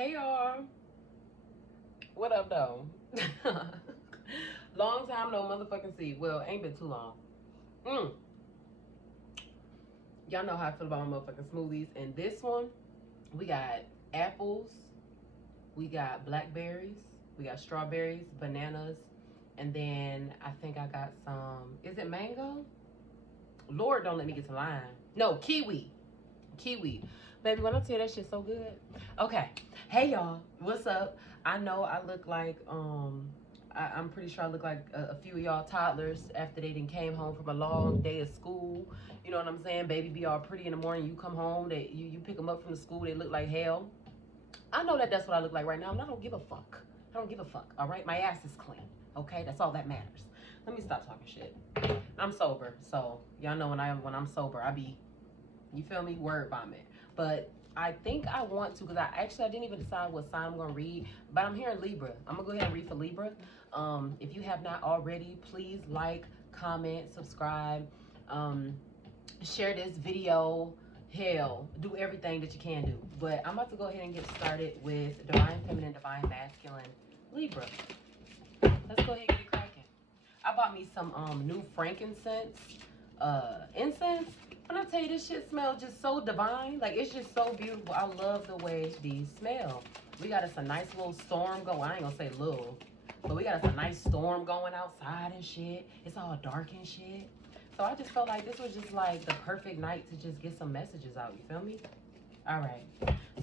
Hey y'all, what up though? Long time no motherfucking see. Well, ain't been too long. Y'all know how I feel about my motherfucking smoothies. And this one, we got apples, we got blackberries, we got strawberries, bananas, and then I think I got some, is it mango? Lord, don't let me get to lime. No, kiwi. Kiwi. Baby, when I tell you that shit so good. Okay. Hey y'all, what's up? I know I look like I'm pretty sure I look like a few of y'all toddlers after they done came home from a long day of school. You know what I'm saying? Baby be all pretty in the morning. You come home, you pick them up from the school, they look like hell. I know that's what I look like right now, and I don't give a fuck. I don't give a fuck, all right? My ass is clean, okay? That's all that matters. Let me stop talking shit. I'm sober, so y'all know when I'm sober, I be, you feel me, word vomit. But I think I want to, because I didn't even decide what sign I'm gonna read, but I'm hearing Libra. I'm gonna go ahead and read for Libra. If you have not already, please like, comment, subscribe, share this video. Hell, do everything that you can do. But I'm about to go ahead and get started with Divine Feminine, Divine Masculine, Libra. Let's go ahead and get it cracking. I bought me some new frankincense incense. When I tell you, this shit smells just so divine. Like, it's just so beautiful. I love the way these smell. We got us a nice little storm going. I ain't gonna say little, but we got us a nice storm going outside and shit. It's all dark and shit. So I just felt like this was just like the perfect night to just get some messages out. You feel me? All right.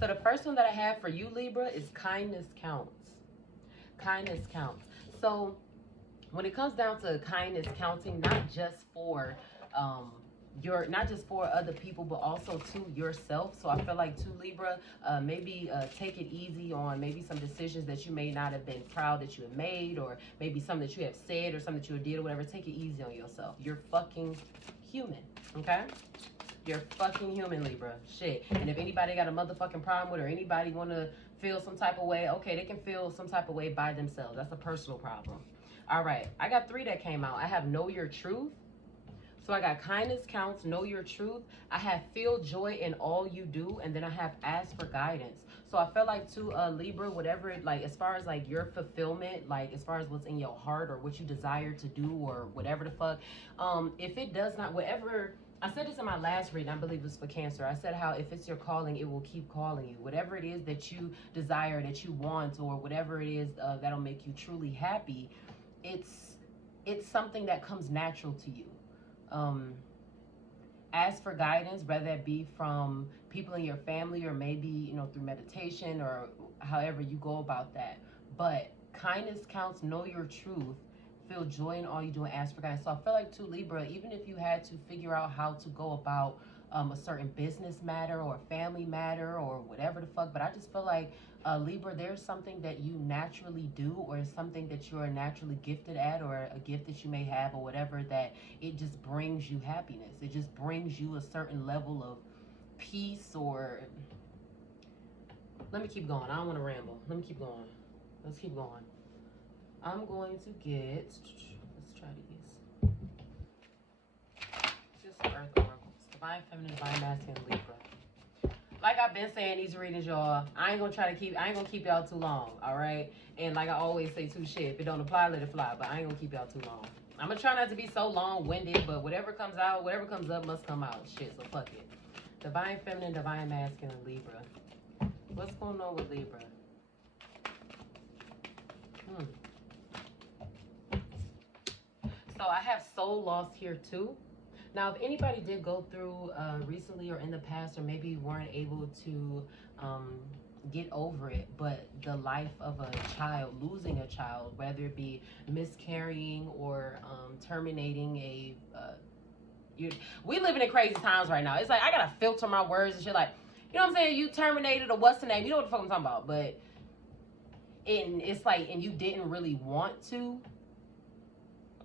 So the first one that I have for you, Libra, is kindness counts. Kindness counts. So when it comes down to kindness counting, not just for not just for other people, but also to yourself. So I feel like to Libra, maybe take it easy on maybe some decisions that you may not have been proud that you have made, or maybe something that you have said or something that you did or whatever. Take it easy on yourself. You're fucking human, okay? You're fucking human, Libra. Shit. And if anybody got a motherfucking problem with, or anybody want to feel some type of way, okay, they can feel some type of way by themselves. That's a personal problem. All right, I got 3 that came out. I have know your truth. So I got kindness counts, know your truth. I have feel joy in all you do. And then I have ask for guidance. So I feel like to Libra, whatever, like as far as like your fulfillment, like as far as what's in your heart or what you desire to do or whatever the fuck, if it does not, whatever, I said this in my last reading, I believe it was for Cancer. I said how if it's your calling, it will keep calling you. Whatever it is that you desire, that you want, or whatever it is that'll make you truly happy, it's something that comes natural to you. Ask for guidance, whether that be from people in your family or maybe, you know, through meditation or however you go about that. But kindness counts, know your truth, feel joy in all you do, and ask for guidance. So I feel like to Libra, even if you had to figure out how to go about a certain business matter or family matter or whatever the fuck, but I just feel like Libra, there's something that you naturally do, or something that you're naturally gifted at, or a gift that you may have or whatever, that it just brings you happiness. It just brings you a certain level of peace. Or let me keep going, I don't want to ramble. Let me keep going. Let's keep going. I'm going to get, let's try these. Just Earth Oracles. Divine Feminine, Divine Masculine, Libra. Like I've been saying these readings, y'all, I ain't gonna keep y'all too long, all right? And like I always say too, shit, if it don't apply, let it fly, but I ain't gonna keep y'all too long. I'm gonna try not to be so long-winded, but whatever comes out, whatever comes up must come out. Shit, so fuck it. Divine Feminine, Divine Masculine, Libra. What's going on with Libra? So I have soul loss here too. Now, if anybody did go through recently or in the past, or maybe weren't able to get over it, but the life of a child, losing a child, whether it be miscarrying or terminating a, we living in crazy times right now. It's like I gotta filter my words and shit. Like, you know what I'm saying? You terminated, or what's the name? You know what the fuck I'm talking about? But it's like, and you didn't really want to.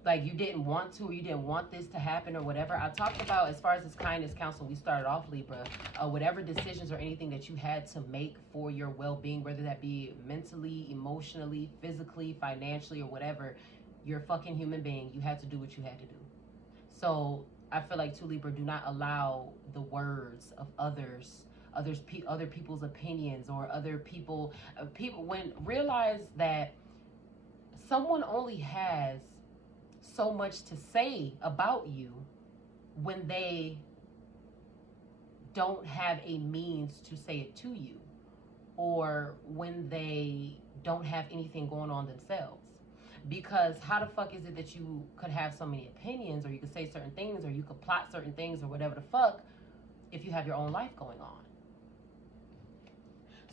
Like, you didn't want to, or you didn't want this to happen, or whatever. I talked about, as far as this kindness counsel, we started off, Libra, whatever decisions or anything that you had to make for your well-being, whether that be mentally, emotionally, physically, financially, or whatever, you're a fucking human being. You had to do what you had to do. So I feel like, to Libra, do not allow the words of others other people's opinions, or other people, when realize that someone only has so much to say about you when they don't have a means to say it to you, or when they don't have anything going on themselves. Because how the fuck is it that you could have so many opinions, or you could say certain things, or you could plot certain things, or whatever the fuck, if you have your own life going on?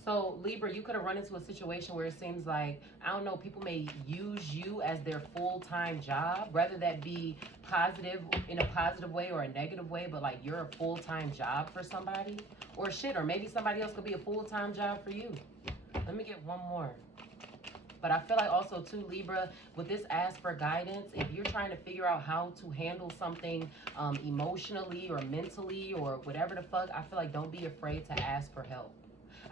So Libra, you could have run into a situation where it seems like, I don't know, people may use you as their full-time job, whether that be positive, in a positive way, or a negative way, but like you're a full-time job for somebody, or shit, or maybe somebody else could be a full-time job for you. Let me get one more. But I feel like also too, Libra, with this ask for guidance, if you're trying to figure out how to handle something emotionally or mentally or whatever the fuck, I feel like don't be afraid to ask for help.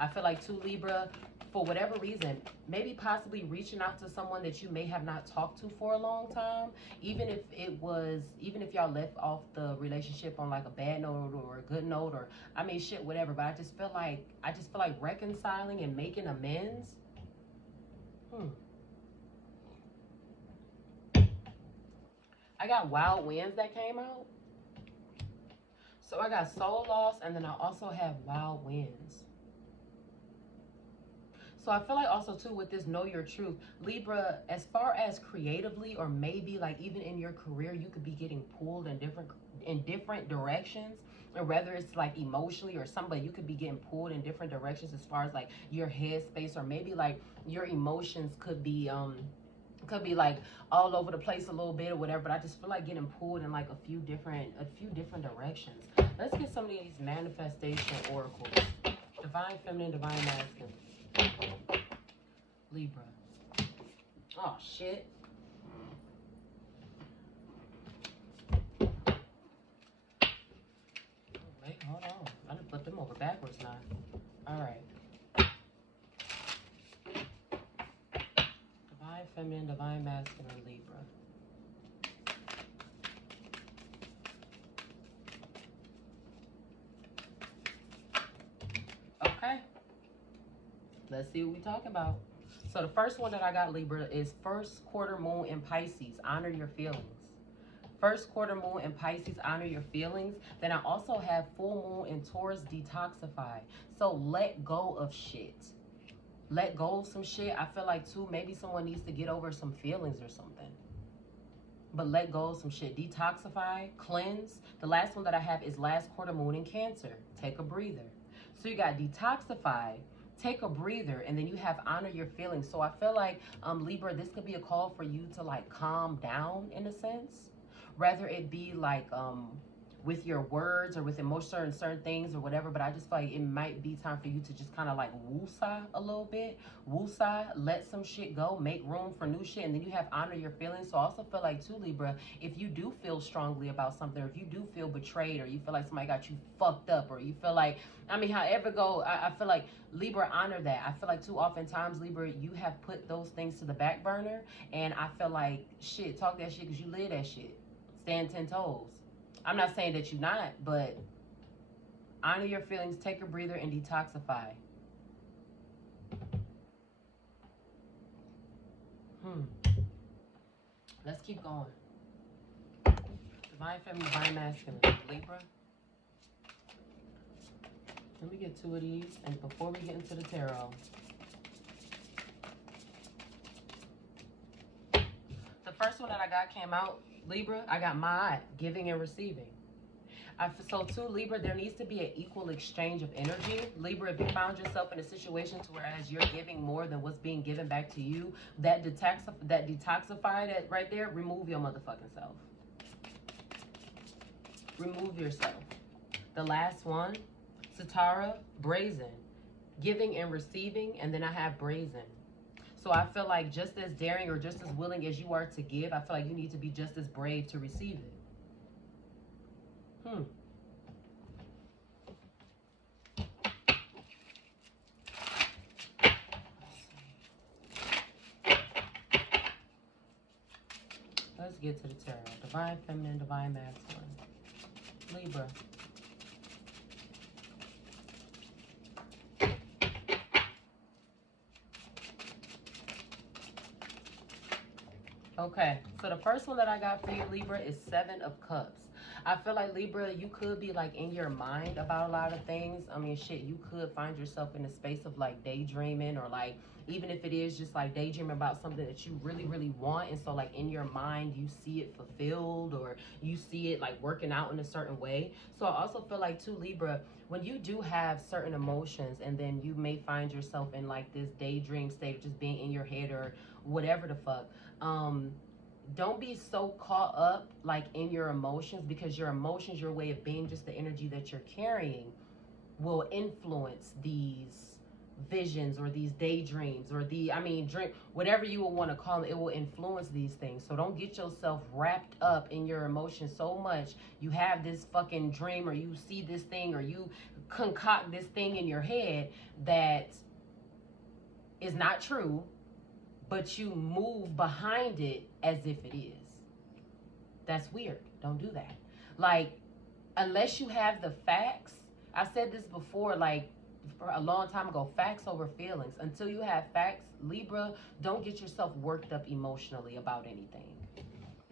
I feel like too, Libra, for whatever reason, maybe possibly reaching out to someone that you may have not talked to for a long time, even if y'all left off the relationship on like a bad note or a good note, or I mean shit, whatever. But I just feel like reconciling and making amends. I got Wild Winds that came out. So I got Soul Loss, and then I also have Wild Winds. So I feel like also too with this Know Your Truth, Libra, as far as creatively, or maybe like even in your career, you could be getting pulled in different directions. Or whether it's like emotionally or somebody, you could be getting pulled in different directions as far as like your headspace, or maybe like your emotions could be like all over the place a little bit or whatever. But I just feel like getting pulled in like a few different directions. Let's get some of these manifestation oracles. Divine Feminine, Divine Masculine. Libra. Oh shit. Wait, hold on. I done flipped them over backwards now. Alright. Divine Feminine, Divine Masculine, Libra. Okay. Let's see what we're talking about. So the first one that I got, Libra, is first quarter moon in Pisces. Honor your feelings. First quarter moon in Pisces, honor your feelings. Then I also have full moon in Taurus, detoxify. So let go of shit. Let go of some shit. I feel like too, maybe someone needs to get over some feelings or something. But let go of some shit. Detoxify, cleanse. The last one that I have is last quarter moon in Cancer. Take a breather. So you got detoxify, take a breather, and then you have honor your feelings. So I feel like, Libra, this could be a call for you to like calm down in a sense. Rather it be like with your words or with emotion, certain things or whatever. But I just feel like it might be time for you to just kind of like woosah a little bit. Woosah, let some shit go, make room for new shit, and then you have honor your feelings. So I also feel like too, Libra, if you do feel strongly about something, or if you do feel betrayed, or you feel like somebody got you fucked up, or you feel like, I mean, however go, I feel like, Libra, honor that. I feel like too oftentimes, Libra, you have put those things to the back burner, and I feel like, shit, talk that shit because you live that shit. Stand 10 toes. I'm not saying that you're not, but honor your feelings, take a breather, and detoxify. Let's keep going. Divine Feminine, Divine Masculine, Libra. Let me get two of these, and before we get into the tarot. The first one that I got came out, Libra, I got my giving and receiving. So too, Libra, there needs to be an equal exchange of energy. Libra, if you found yourself in a situation to whereas you're giving more than what's being given back to you, that detoxify that right there, remove your motherfucking self. Remove yourself. The last one, Satara, brazen. Giving and receiving, and then I have brazen. So I feel like just as daring or just as willing as you are to give, I feel like you need to be just as brave to receive it. Let's get to the tarot. Divine Feminine, Divine Masculine. Libra. Okay, so the first one that I got for you, Libra, is Seven of Cups. I feel like, Libra, you could be like in your mind about a lot of things. I mean, shit, you could find yourself in a space of like daydreaming, or like, even if it is just like daydreaming about something that you really, really want. And so like in your mind, you see it fulfilled, or you see it like working out in a certain way. So I also feel like too, Libra, when you do have certain emotions, and then you may find yourself in like this daydream state of just being in your head or whatever the fuck, don't be so caught up like in your emotions, because your emotions, your way of being, just the energy that you're carrying, will influence these visions or these daydreams, or drink, whatever you will want to call it. It will influence these things. So don't get yourself wrapped up in your emotions so much you have this fucking dream, or you see this thing, or you concoct this thing in your head that is not true, but you move behind it as if it is. That's weird. Don't do that. Like, unless you have the facts, I said this before, like, for a long time ago, facts over feelings. Until you have facts, Libra, don't get yourself worked up emotionally about anything.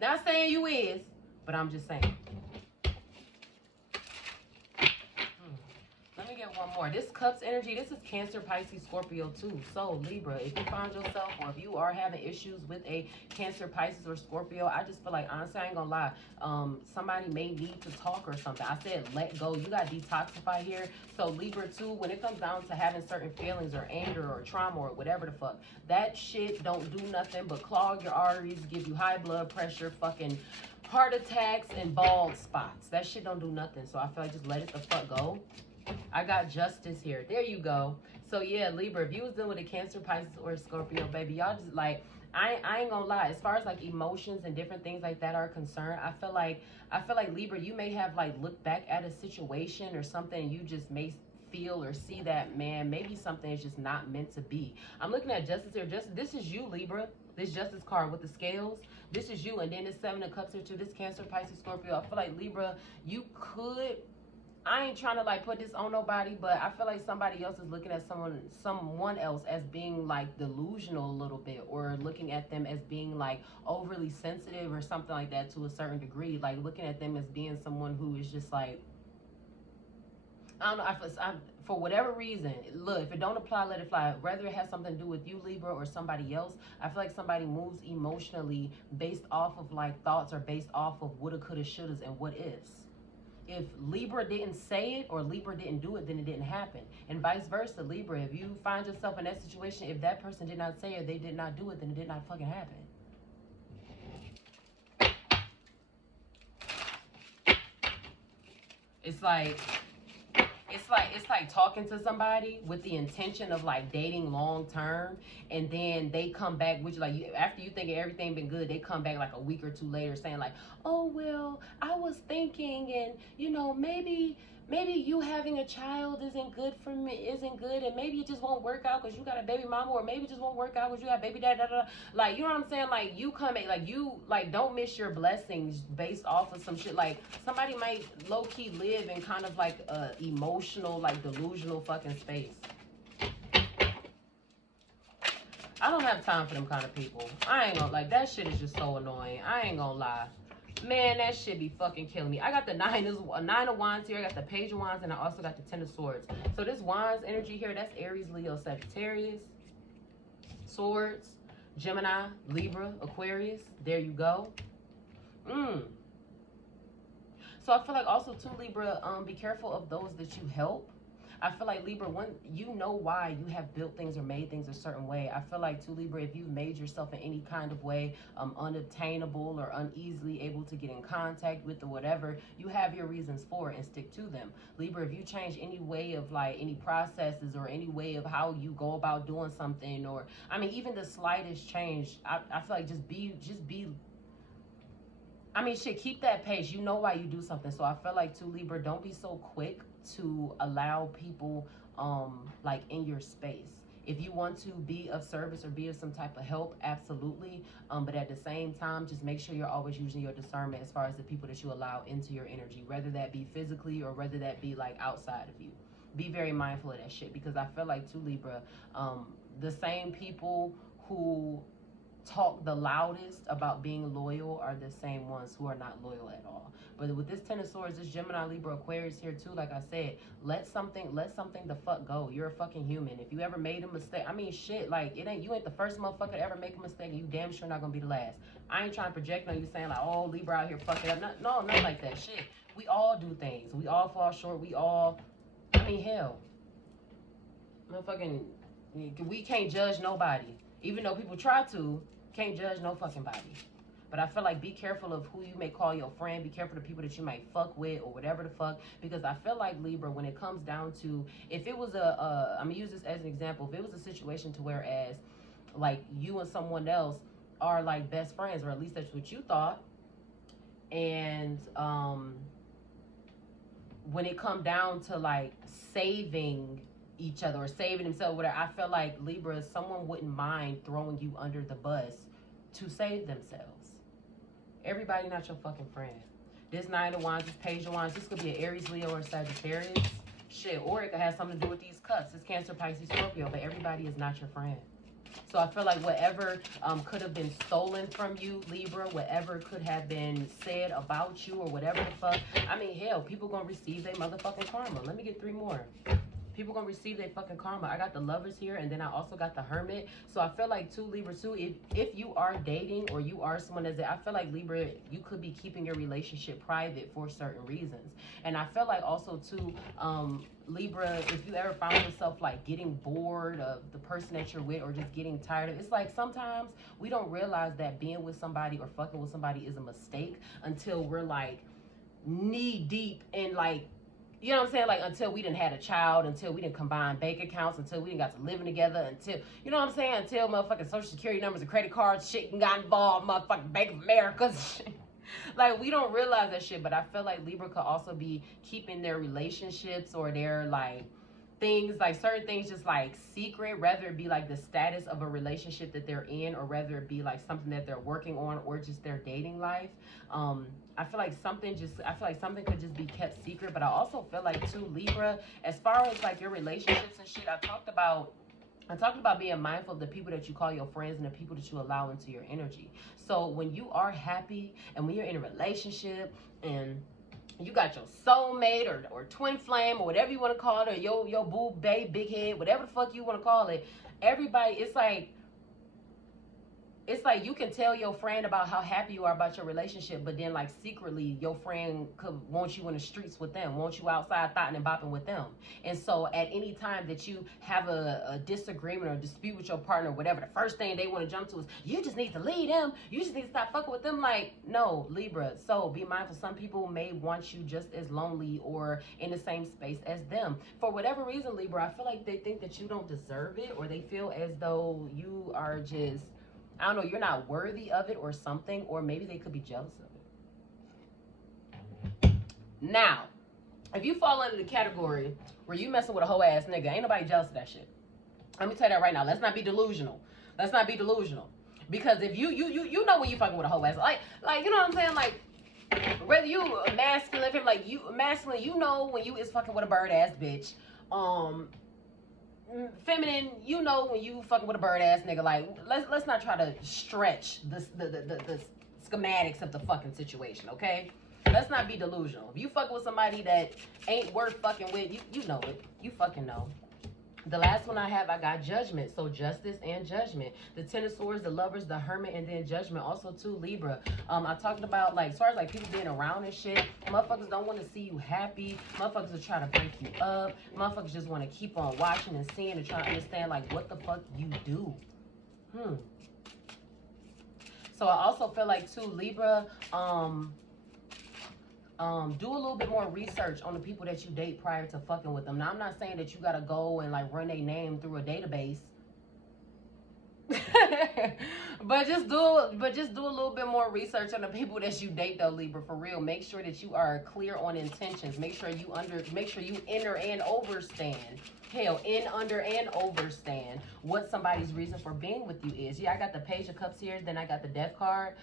Not saying you is, but I'm just saying. Let me get one more. This Cups energy, this is Cancer, Pisces, Scorpio too. So Libra, if you find yourself, or if you are having issues with a Cancer, Pisces, or Scorpio, I just feel like, honestly, I ain't gonna lie, somebody may need to talk or something. I said let go. You got to detoxify here. So Libra too, when it comes down to having certain feelings or anger or trauma or whatever the fuck, that shit don't do nothing but clog your arteries, give you high blood pressure, fucking heart attacks, and bald spots. That shit don't do nothing. So I feel like just let it the fuck go. I got Justice here. There you go. So yeah, Libra, if you was dealing with a Cancer, Pisces, or Scorpio, baby, y'all just like, I ain't gonna lie. As far as like emotions and different things like that are concerned, I feel like Libra, you may have like looked back at a situation or something. You just may feel or see that, man, maybe something is just not meant to be. I'm looking at Justice here. This is you, Libra. This Justice card with the scales. This is you, and then this Seven of Cups here too. This Cancer, Pisces, Scorpio. I feel like, Libra, you could. I ain't trying to like put this on nobody, but I feel like somebody else is looking at someone else as being like delusional a little bit, or looking at them as being like overly sensitive or something like that to a certain degree. Like looking at them as being someone who is just like, I don't know. For whatever reason, look, if it don't apply, let it fly. Whether it has something to do with you, Libra, or somebody else, I feel like somebody moves emotionally based off of like thoughts, or based off of woulda, coulda, shouldas, and what ifs. If Libra didn't say it, or Libra didn't do it, then it didn't happen. And vice versa, Libra, if you find yourself in that situation, if that person did not say it, they did not do it, then it did not fucking happen. It's like talking to somebody with the intention of like dating long term, and then they come back with you, like, after you think everything been good, they come back like a week or two later saying like, oh well, I was thinking, and you know, maybe you having a child isn't good for me, isn't good, and maybe it just won't work out because you got a baby mama, or maybe it just won't work out because you got baby dad, like, you know what I'm saying? Like, you come at, like, you like, don't miss your blessings based off of some shit. Like, somebody might low-key live in kind of like a emotional, like delusional fucking space. I don't have time for them kind of people. I ain't gonna, like, that shit is just so annoying. I ain't gonna lie. Man, that shit be fucking killing me. I got the Nine of Wands here. I got the Page of Wands, and I also got the Ten of Swords. So this Wands energy here, that's Aries, Leo, Sagittarius. Swords, Gemini, Libra, Aquarius. There you go. So I feel like also too, Libra, be careful of those that you help. I feel like, Libra, when you know why you have built things or made things a certain way, I feel like too, Libra, if you've made yourself in any kind of way unobtainable or uneasily able to get in contact with or whatever, you have your reasons for it and stick to them. Libra, if you change any way of like any processes or any way of how you go about doing something, or I mean even the slightest change, I feel like just be I mean, shit, keep that pace. You know why you do something. So I feel like too, Libra, don't be so quick to allow people like in your space. If you want to be of service or be of some type of help, absolutely. But at the same time, just make sure you're always using your discernment as far as the people that you allow into your energy, whether that be physically or whether that be like outside of you. Be very mindful of that shit, because I feel like too, Libra, the same people who talk the loudest about being loyal are the same ones who are not loyal at all. But with this Ten of Swords, this Gemini, Libra, Aquarius here too, like I said, let something the fuck go. You're a fucking human. If you ever made a mistake, I mean shit, like you ain't the first motherfucker to ever make a mistake, and you damn sure not gonna be the last. I ain't trying to project on you saying like, oh, Libra out here fucking up. No, not like that shit. We all do things. We all fall short. We all, I mean, hell, motherfucking, we can't judge nobody. Even though people try to, can't judge no fucking body. But I feel like be careful of who you may call your friend. Be careful of the people that you might fuck with or whatever the fuck. Because I feel like, Libra, when it comes down to, if it was I'm going to use this as an example. If it was a situation to whereas, like, you and someone else are, like, best friends, or at least that's what you thought. And when it come down to, like, saving each other or saving themselves, whatever, I feel like, Libra, someone wouldn't mind throwing you under the bus to save themselves. Everybody not your fucking friend. This Nine of Wands, this Page of Wands, this could be an Aries, Leo, or Sagittarius. Shit, or it could have something to do with these cups. It's Cancer, Pisces, Scorpio, but everybody is not your friend. So I feel like whatever could have been stolen from you, Libra, whatever could have been said about you or whatever the fuck. I mean, hell, people gonna receive their motherfucking karma. Let me get 3 more. People gonna receive their fucking karma. I got the Lovers here, and then I also got the Hermit. So I feel like, too, Libra, too, if you are dating or you are someone that's, I feel like, Libra, you could be keeping your relationship private for certain reasons. And I feel like also, too, Libra, if you ever found yourself, like, getting bored of the person that you're with or just getting tired of, it's like sometimes we don't realize that being with somebody or fucking with somebody is a mistake until we're, like, knee deep in, like, you know what I'm saying? Like, until we didn't had a child, until we didn't combine bank accounts, until we didn't got to living together, until, you know what I'm saying? Until motherfucking social security numbers and credit cards shit got involved, motherfucking Bank of America shit. Like, we don't realize that shit, but I feel like Libra could also be keeping their relationships or their, like, things, like certain things just like secret, whether it be like the status of a relationship that they're in or whether it be like something that they're working on or just their dating life. I feel like something could just be kept secret. But I also feel like, too, Libra, as far as like your relationships and shit, I talked about being mindful of the people that you call your friends and the people that you allow into your energy. So when you are happy and when you're in a relationship and you got your soulmate or twin flame or whatever you want to call it, or your boo, babe, big head, whatever the fuck you want to call it, everybody, it's like you can tell your friend about how happy you are about your relationship, but then like secretly your friend could want you in the streets with them, want you outside thotting and bopping with them. And so at any time that you have a disagreement or dispute with your partner or whatever, the first thing they want to jump to is, you just need to leave them, you just need to stop fucking with them. Like, no, Libra, so be mindful. Some people may want you just as lonely or in the same space as them. For whatever reason, Libra, I feel like they think that you don't deserve it, or they feel as though you are just, I don't know, you're not worthy of it or something, or maybe they could be jealous of it. Now, if you fall under the category where you messing with a whole ass nigga, ain't nobody jealous of that shit. Let me tell you that right now. Let's not be delusional. Because if you know when you fucking with a whole ass, like you know what I'm saying? Like, whether you masculine, like you masculine, you know when you is fucking with a bird ass bitch. Feminine, you know when you fucking with a bird ass nigga. Like, let's not try to stretch the schematics of the fucking situation, okay? Let's not be delusional. If you fucking with somebody that ain't worth fucking with, you know it. You fucking know. The last one I got Judgment. So Justice and Judgment. The Ten of Swords, the Lovers, the Hermit, and then Judgment. Also, too, Libra. I talked about, like, as far as, like, people being around and shit, motherfuckers don't want to see you happy. Motherfuckers are trying to break you up. Motherfuckers just want to keep on watching and seeing and trying to understand, like, what the fuck you do. So I also feel like, too, Libra, do a little bit more research on the people that you date prior to fucking with them. Now, I'm not saying that you gotta go and like run their name through a database, but just do a little bit more research on the people that you date, though, Libra, for real. Make sure that you are clear on intentions. Make sure you enter and overstand. Hell, in, under, and overstand what somebody's reason for being with you is. Yeah, I got the Page of Cups here. Then I got the Death card.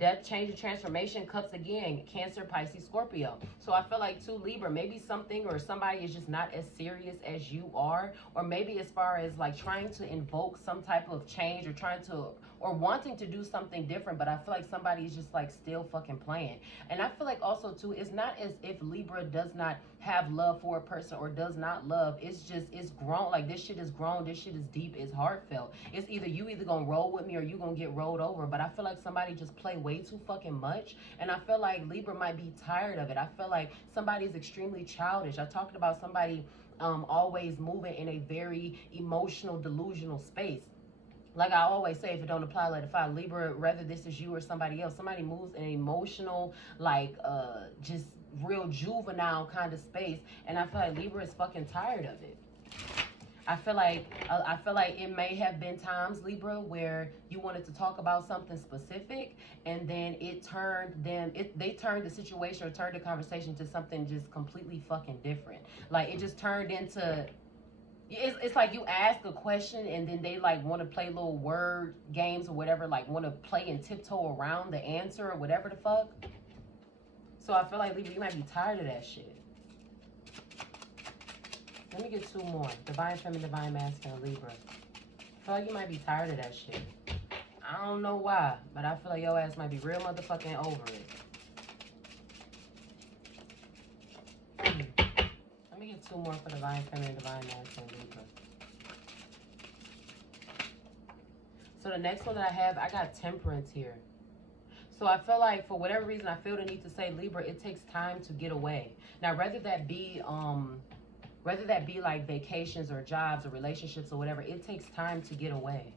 Death, change, and transformation. Cups again. Cancer, Pisces, Scorpio. So I feel like, too, Libra, maybe something or somebody is just not as serious as you are. Or maybe as far as like trying to invoke some type of change or trying to, or wanting to do something different, but I feel like somebody is just like still fucking playing. And I feel like also too, it's not as if Libra does not have love for a person or does not love. It's just, it's grown. Like this shit is grown. This shit is deep. It's heartfelt. It's either you either gonna roll with me or you gonna get rolled over. But I feel like somebody just play way too fucking much. And I feel like Libra might be tired of it. I feel like somebody's extremely childish. I talked about somebody always moving in a very emotional, delusional space. Like I always say, if it don't apply, let it fly. Libra, whether this is you or somebody else, somebody moves in an emotional, like just real juvenile kind of space, and I feel like Libra is fucking tired of it. I feel like it may have been times, Libra, where you wanted to talk about something specific, and then they turned the situation or turned the conversation to something just completely fucking different. Like it just turned into. It's like you ask a question and then they like want to play little word games or whatever, like want to play and tiptoe around the answer or whatever the fuck. So I feel like Libra, you might be tired of that shit. Let me get two more. Divine Feminine, Divine Masculine, Libra. I feel like you might be tired of that shit. I don't know why, but I feel like your ass might be real motherfucking over it. Let me get two more for Divine Feminine, Divine Masculine, Libra. So the next one that I have, I got Temperance here. So I feel like for whatever reason, I feel the need to say, Libra, it takes time to get away. Now, whether that be like vacations or jobs or relationships or whatever, it takes time to get away.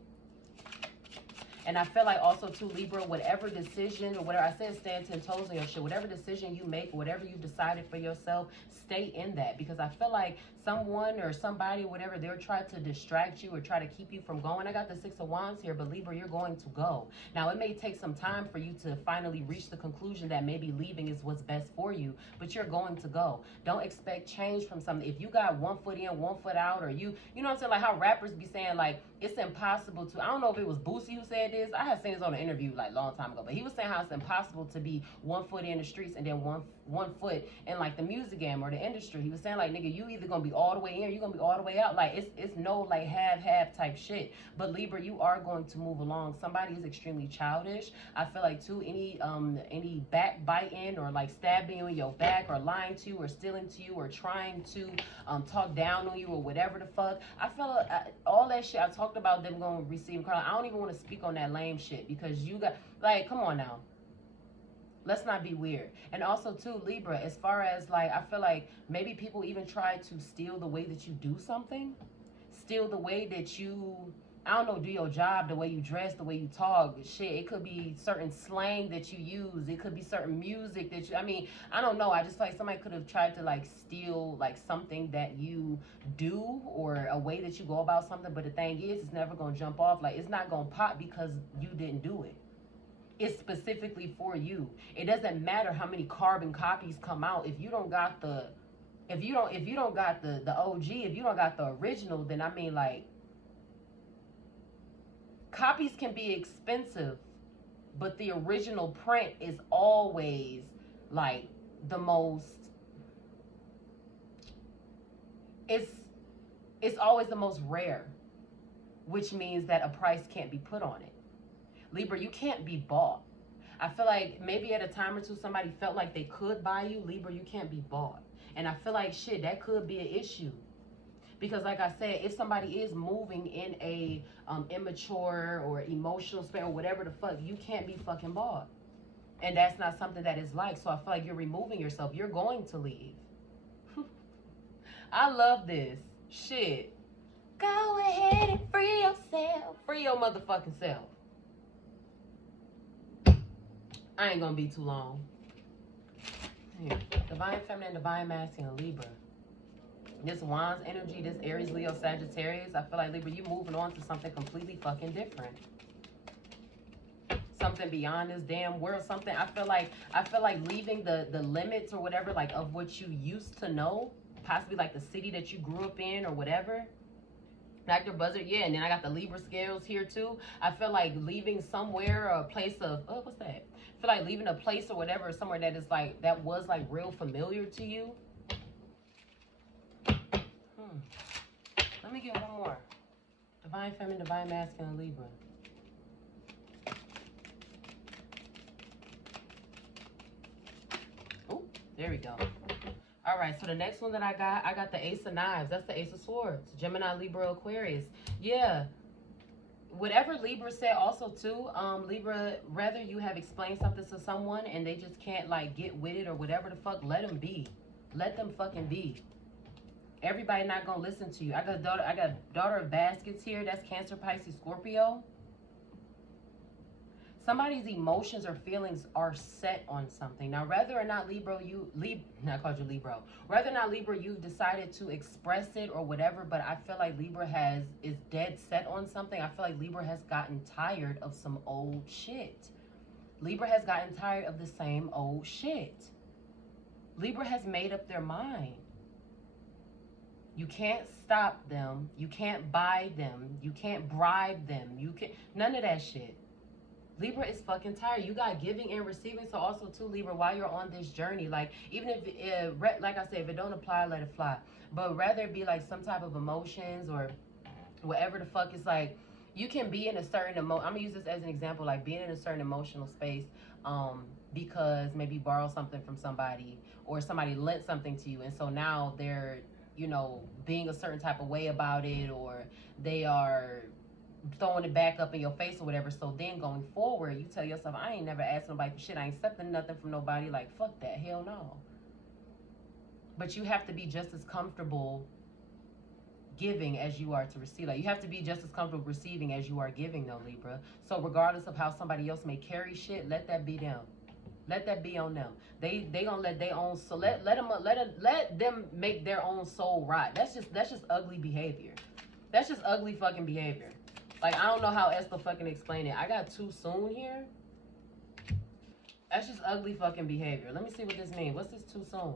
And I feel like also too, Libra, whatever decision or whatever, I said stand 10 toes on your shit, whatever decision you make, whatever you decided for yourself, stay in that. Because I feel like someone or somebody, whatever, they're trying to distract you or try to keep you from going. I got the Six of Wands here, but Libra, you're going to go. Now, it may take some time for you to finally reach the conclusion that maybe leaving is what's best for you, but you're going to go. Don't expect change from something. If you got 1 foot in, 1 foot out, or you know what I'm saying? Like how rappers be saying, like, it's impossible to, I don't know if it was Boosie who said this. I had seen this on an interview like a long time ago, but he was saying how it's impossible to be 1 foot in the streets and then one foot in like the music game or the industry. He was saying like, nigga, you either gonna be all the way in or you gonna be all the way out. Like it's no like half type shit. But Libra, you are going to move along. Somebody is extremely childish. I feel like too, any backbiting or like stabbing you in your back or lying to you or stealing to you or trying to talk down on you or whatever the fuck. I feel all that shit. I talked about them going to receive karma. I don't even want to speak on that lame shit because you got like, come on now. Let's not be weird. And also too, Libra, as far as like, I feel like maybe people even try to steal the way that you do something, steal the way that you, I don't know, do your job, the way you dress, the way you talk, shit. It could be certain slang that you use. It could be certain music that you, I mean, I don't know. I just feel like somebody could have tried to like steal like something that you do or a way that you go about something. But the thing is, it's never going to jump off. Like it's not going to pop because you didn't do it. It's specifically for you. It doesn't matter how many carbon copies come out. If you don't got the, if you don't got the OG, if you don't got the original, then I mean like, copies can be expensive, but the original print is always like the most, it's always the most rare, which means that a price can't be put on it. Libra, you can't be bought. I feel like maybe at a time or two somebody felt like they could buy you. Libra, you can't be bought. And I feel like shit, that could be an issue. Because like I said, if somebody is moving in a immature or emotional space or whatever the fuck, you can't be fucking bought. And that's not something that is like. So I feel like you're removing yourself. You're going to leave. I love this. Shit. Go ahead and free yourself. Free your motherfucking self. I ain't gonna be too long. Here. Divine Feminine, Divine Masculine, Libra. This Wands energy, this Aries, Leo, Sagittarius. I feel like Libra, you moving on to something completely fucking different. Something beyond this damn world. Something I feel like leaving the limits or whatever, like of what you used to know. Possibly like the city that you grew up in or whatever. Dr. Buzzard, yeah, and then I got the Libra scales here too. I feel like leaving somewhere or a place of, oh, what's that? I feel like leaving a place or whatever, somewhere that is like, that was like real familiar to you. Let me get one more. Divine Feminine, Divine Masculine, Libra. There we go. All right, so the next one that I got the Ace of Knives. That's the Ace of Swords. Gemini, Libra, Aquarius. Yeah. Whatever Libra said also too, Libra, rather you have explained something to someone and they just can't like get with it or whatever the fuck, let them be. Let them fucking be. Everybody not gonna listen to you. I got daughter of baskets here. That's Cancer, Pisces, Scorpio. Somebody's emotions or feelings are set on something. Now, whether or not I called you Libra. Whether or not Libra, you've decided to express it or whatever, but I feel like Libra is dead set on something. I feel like Libra has gotten tired of some old shit. Libra has gotten tired of the same old shit. Libra has made up their mind. You can't stop them. You can't buy them. You can't bribe them. You can't, none of that shit. Libra is fucking tired. You got giving and receiving. So also too, Libra, while you're on this journey, like even if like I said, if it don't apply, let it fly. But rather it be like some type of emotions or whatever the fuck, is like you can be in a certain I'm gonna use this as an example, like being in a certain emotional space because maybe you borrow something from somebody or somebody lent something to you, and so now they're, you know, being a certain type of way about it, or they are throwing it back up in your face or whatever. So then going forward, you tell yourself, I ain't never asked nobody for shit. I ain't accepting nothing from nobody. Like, fuck that. Hell no. But you have to be just as comfortable giving as you are to receive. Like, you have to be just as comfortable receiving as you are giving, though, Libra. So regardless of how somebody else may carry shit, let that be them. Let that be on them. They gonna let their own soul, let them make their own soul rot. That's just ugly behavior. That's just ugly fucking behavior. Like, I don't know how else to fucking explain it. I got too soon here. That's just ugly fucking behavior. Let me see what this means. What's this too soon?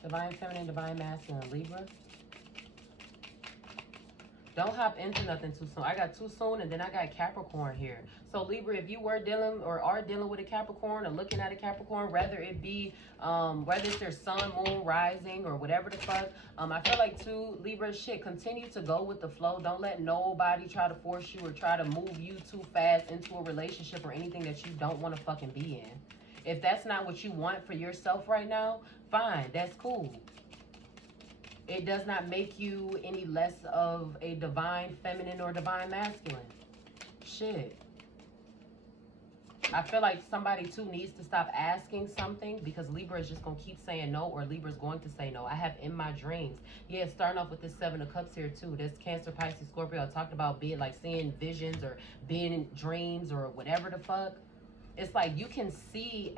Divine Feminine, Divine Masculine, Libra. Don't hop into nothing too soon. I got too soon, and then I got Capricorn here. So Libra, if you were dealing or are dealing with a Capricorn or looking at a Capricorn, whether it be, whether it's their sun, moon, rising, or whatever the fuck, I feel like too, Libra, shit, continue to go with the flow. Don't let nobody try to force you or try to move you too fast into a relationship or anything that you don't want to fucking be in. If that's not what you want for yourself right now, fine, that's cool. It does not make you any less of a divine feminine or divine masculine. Shit. I feel like somebody too needs to stop asking something, because Libra is just going to keep saying no, or Libra is going to say no. I have in my dreams. Yeah, starting off with this Seven of Cups here too. This Cancer, Pisces, Scorpio. I talked about being like seeing visions or being in dreams or whatever the fuck. It's like you can see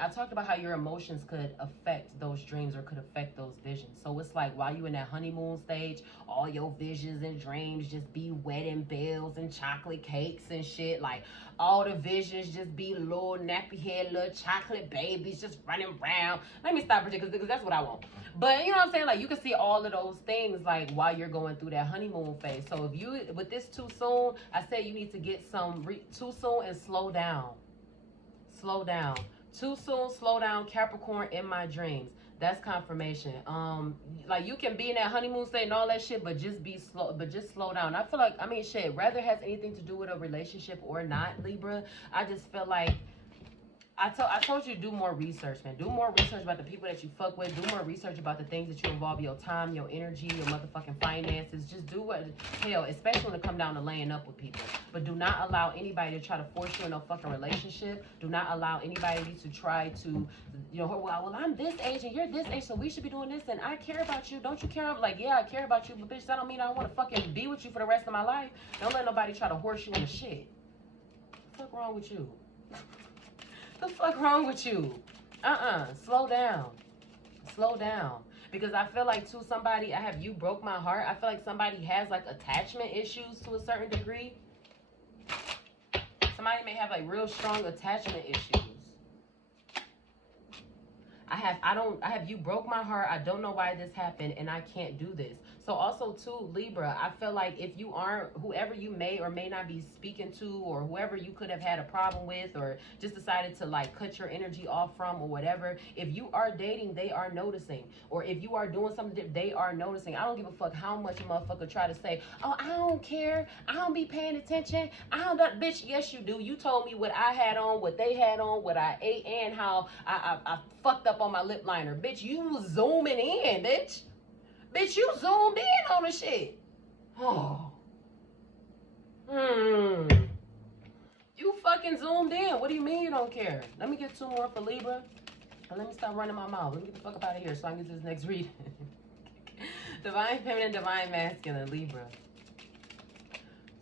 I talked about how your emotions could affect those dreams or could affect those visions. So it's like while you in that honeymoon stage, all your visions and dreams just be wedding bells and chocolate cakes and shit. Like all the visions just be little nappy head, little chocolate babies just running around. Let me stop because that's what I want. But you know what I'm saying? Like you can see all of those things like while you're going through that honeymoon phase. So if you, with this too soon, I say you need to get some too soon and slow down. Slow down. Too soon, slow down, Capricorn in my dreams. That's confirmation. Like you can be in that honeymoon state and all that shit, but just be slow, but just slow down. I feel like, I mean, shit, whether it has anything to do with a relationship or not, Libra, I just feel like I told you to do more research, man. Do more research about the people that you fuck with. Do more research about the things that you involve your time, your energy, your motherfucking finances. Just do what, hell, especially when it come down to laying up with people. But do not allow anybody to try to force you in a fucking relationship. Do not allow anybody to try to, you know, well, I'm this age and you're this age, so we should be doing this, and I care about you. Don't you care? Like, yeah, I care about you, but bitch, that don't mean I want to fucking be with you for the rest of my life. Don't let nobody try to horse you into shit. What the fuck wrong with you? The fuck wrong with you? Slow down. Slow down. Because I feel like to somebody, I have you broke my heart. I feel like somebody has like attachment issues to a certain degree. Somebody may have like real strong attachment issues. I have you broke my heart. I don't know why this happened and I can't do this. So also too, Libra, I feel like if you aren't, whoever you may or may not be speaking to, or whoever you could have had a problem with, or just decided to like cut your energy off from, or whatever, if you are dating, they are noticing. Or if you are doing something, they are noticing. I don't give a fuck how much a motherfucker try to say, oh, I don't care, I don't be paying attention, I don't, bitch, yes you do. You told me what I had on, what they had on, what I ate, and how I fucked up on my lip liner. Bitch, you was zooming in, bitch. Bitch, you zoomed in on the shit. Oh. You fucking zoomed in. What do you mean you don't care? Let me get 2 more for Libra. And let me stop running my mouth. Let me get the fuck up out of here so I can get to this next reading. Divine Feminine, Divine Masculine, Libra.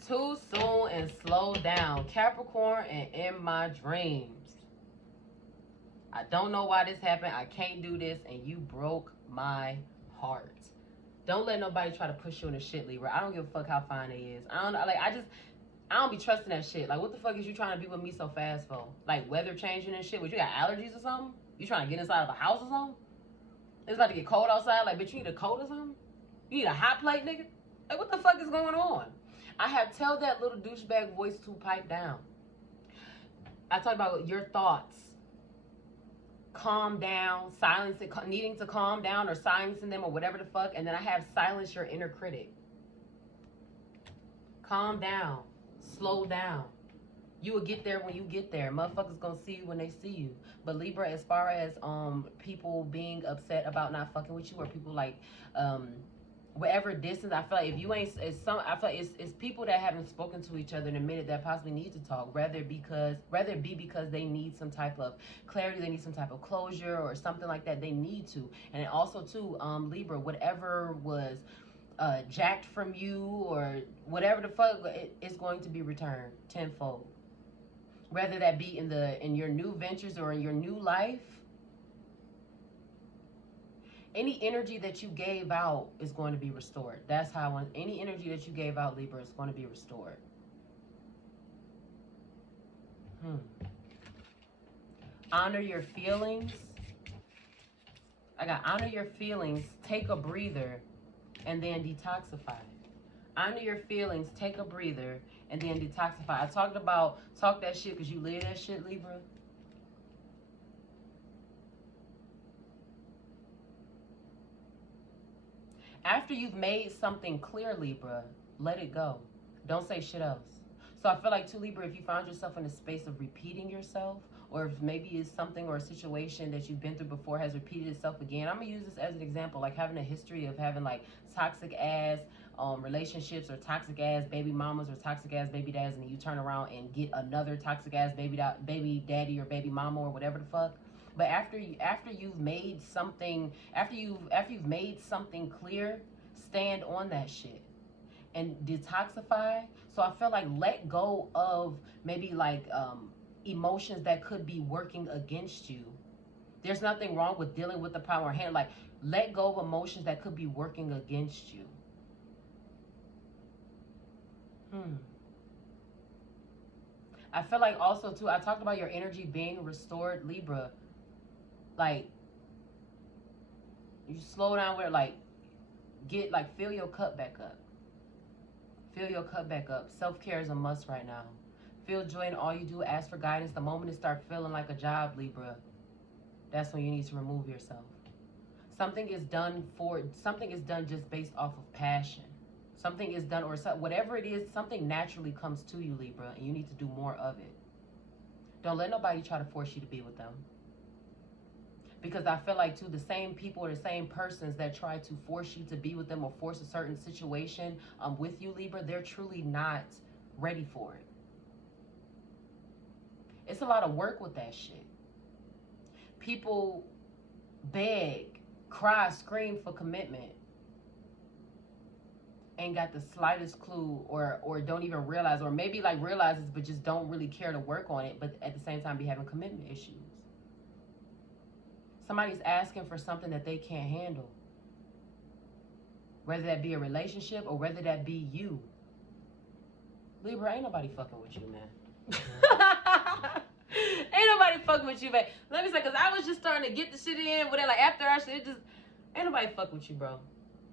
Too soon and slow down. Capricorn and in my dreams. I don't know why this happened. I can't do this. And you broke my heart. Don't let nobody try to push you in the shit, Libra. I don't give a fuck how fine they is. I don't be trusting that shit. Like, what the fuck is you trying to be with me so fast for? Like, weather changing and shit. What, you got allergies or something? You trying to get inside of a house or something? It's about to get cold outside. Like, bitch, you need a coat or something? You need a hot plate, nigga? Like, what the fuck is going on? I have tell that little douchebag voice to pipe down. I talk about your thoughts. Calm down, silence it, needing to calm down or silencing them or whatever the fuck. And then I have silence your inner critic. Calm down, slow down. You will get there when you get there. Motherfuckers gonna see you when they see you. But Libra, as far as people being upset about not fucking with you, or people like whatever distance, I feel like if you ain't, I feel like it's people that haven't spoken to each other in a minute that possibly need to talk, rather it be because they need some type of clarity, they need some type of closure or something like that. They need to. And also too, Libra, whatever was jacked from you or whatever the fuck, it's going to be returned tenfold. Whether that be in your new ventures or in your new life. Any energy that you gave out is going to be restored. That's how I want. Any energy that you gave out, Libra, is going to be restored. Honor your feelings. I got honor your feelings, take a breather, and then detoxify. Honor your feelings, take a breather, and then detoxify. I talked about talk that shit because you live that shit, Libra. After you've made something clear, Libra, let it go. Don't say shit else. So I feel like, too, Libra, if you found yourself in a space of repeating yourself, or if maybe it's something or a situation that you've been through before has repeated itself again, I'm going to use this as an example, like having a history of having, like, toxic-ass relationships or toxic-ass baby mamas or toxic-ass baby dads, and then you turn around and get another toxic-ass baby daddy or baby mama or whatever the fuck. But after you've made something clear, stand on that shit and detoxify. So I feel like let go of maybe like emotions that could be working against you. There's nothing wrong with dealing with the power hand. Like, let go of emotions that could be working against you. I feel like also too, I talked about your energy being restored, Libra. Like, you slow down where, like, fill your cup back up. Fill your cup back up. Self-care is a must right now. Feel joy in all you do. Ask for guidance. The moment it starts feeling like a job, Libra, that's when you need to remove yourself. Something is done just based off of passion. Something is done, or whatever it is, something naturally comes to you, Libra, and you need to do more of it. Don't let nobody try to force you to be with them. Because I feel like, too, the same people or the same persons that try to force you to be with them or force a certain situation with you, Libra, they're truly not ready for it. It's a lot of work with that shit. People beg, cry, scream for commitment. Ain't got the slightest clue or don't even realize, or maybe like realizes but just don't really care to work on it, but at the same time be having commitment issues. Somebody's asking for something that they can't handle. Whether that be a relationship or whether that be you. Libra, ain't nobody fucking with you, man. Ain't nobody fucking with you, man. Let me say, because I was just starting to get the shit in, but then, like, after I shit, ain't nobody fucking with you, bro.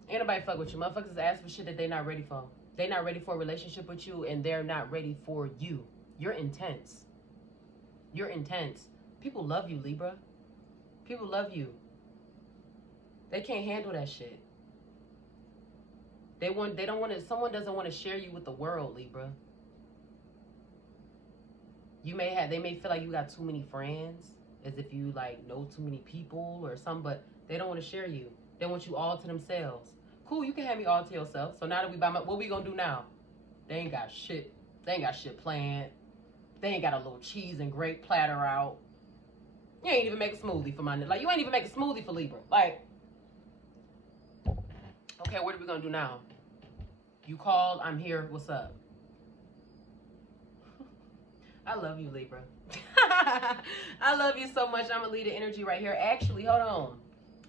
Ain't nobody fuck with you. Motherfuckers is asking for shit that they not ready for. They not ready for a relationship with you, and they're not ready for you. You're intense. You're intense. People love you, Libra. People love you. They can't handle that shit. Someone doesn't want to share you with the world, Libra. They may feel like you got too many friends, as if you like know too many people or something, but they don't want to share you. They want you all to themselves. Cool, you can have me all to yourself. So now that we what we gonna do now? They ain't got shit. They ain't got shit planned. They ain't got a little cheese and grape platter out. You ain't even make a smoothie for my nigga. Like, you ain't even make a smoothie for Libra. Like, okay, what are we gonna do now? You called, I'm here, what's up? I love you, Libra. I love you so much. I'm gonna leave the energy right here. Actually, hold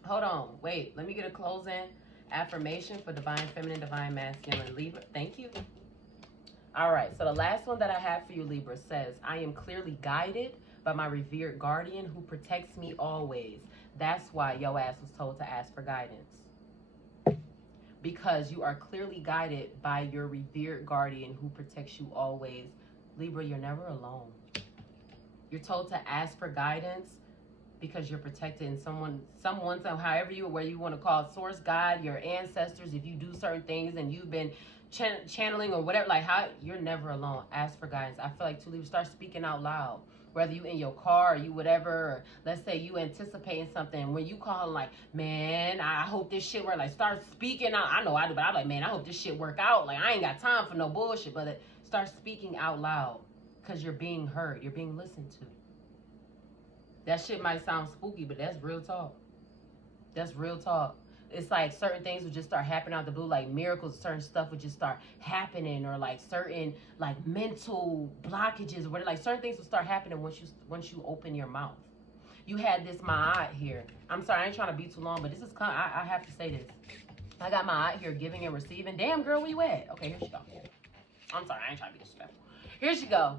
on. Wait, let me get a closing affirmation for divine feminine, divine masculine, Libra. Thank you. All right, so the last one that I have for you, Libra, says, I am clearly guided by my revered guardian who protects me always. That's why your ass was told to ask for guidance. Because you are clearly guided by your revered guardian who protects you always. Libra, you're never alone. You're told to ask for guidance because you're protected, and someone, however where you want to call it, source, God, your ancestors, if you do certain things and you've been channeling or whatever, like how, you're never alone. Ask for guidance. I feel like to Libra, start speaking out loud. Whether you in your car or you whatever, or let's say you anticipating something, when you call like, man, I hope this shit work. Like, start speaking out. I know I do, but I'm like, man, I hope this shit work out. Like, I ain't got time for no bullshit. But start speaking out loud because you're being heard. You're being listened to. That shit might sound spooky, but that's real talk. That's real talk. It's like certain things would just start happening out the blue, like miracles, certain stuff would just start happening, or like certain like mental blockages or whatever, like certain things will start happening once you open your mouth. You had this my eye here. I'm sorry, I ain't trying to be too long, but this is I have to say this. I got my eye here, giving and receiving. Damn, girl, where you at? Okay, here she go. I'm sorry, I ain't trying to be disrespectful. Here she go.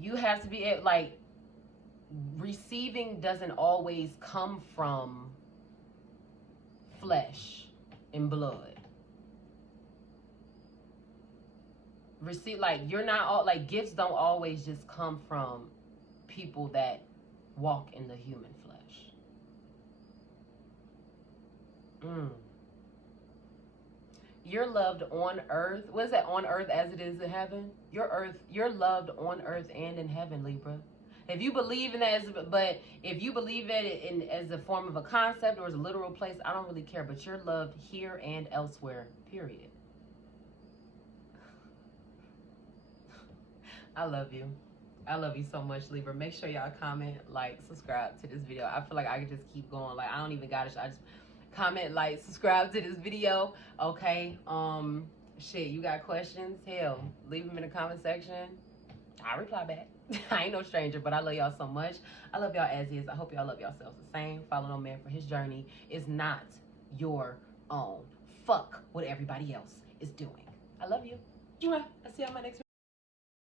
You have to be like, receiving doesn't always come from flesh and blood. You're not all like, gifts don't always just come from people that walk in the human flesh. You're loved on earth. What is that? On earth as it is in heaven. You're loved on earth and in heaven, Libra. If you believe in that, but if you believe it as a form of a concept or as a literal place, I don't really care. But you're loved here and elsewhere, period. I love you. I love you so much, Libra. Make sure y'all comment, like, subscribe to this video. I feel like I could just keep going. Like, I don't even got to. I just comment, like, subscribe to this video. Okay. Shit, you got questions? Hell, leave them in the comment section. I'll reply back. I ain't no stranger, but I love y'all so much. I love y'all as is. I hope y'all love yourselves the same. Follow no man, for his journey is not your own. Fuck what everybody else is doing. I love you. I'll see you on my next video.